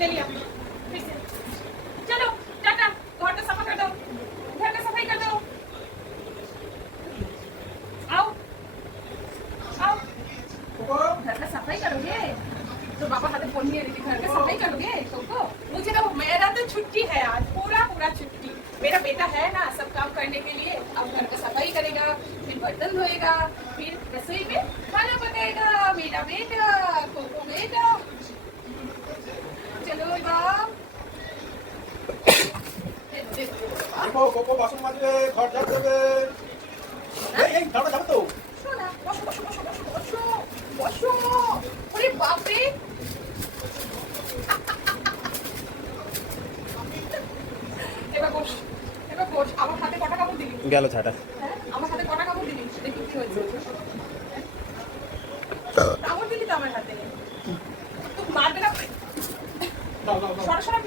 ले लिया फिर से। चलो टाटा, घर का सफा कर दो, घर का सफाई कर दो। आओ आओ, घर का सफाई करोगे तो पापा हाथ फोन नहीं रही, घर का सफाई करोगे तुमको? मुझे तो मेरा तो छुट्टी है आज, पूरा पूरा छुट्टी। मेरा बेटा है ना सब काम करने के लिए, अब घर का सफाई करेगा, फिर बर्तन धोएगा, फिर रसोई में खाना पकाएगा। मेरा बेटा, कोको बेटा, चलो बाप। দেখো কোকো বাসন মাজবে, ঘর ঝাড় দেবে। এই ঝাড়া যাবে তো? শোনা, বসো বসো বসো বসো বসো বসো। ওরে বাপরে, এবার বস, এবার বস। আমার হাতে কটা কাপড় দিলি? গেল ছাটা। হ্যাঁ, আমার হাতে কটা কাপড় দিলি? দেখি কি হয়েছে। কাপড় দিলি তো আমার হাতে, তুই মারবে না। দাও দাও দাও। সরা সরা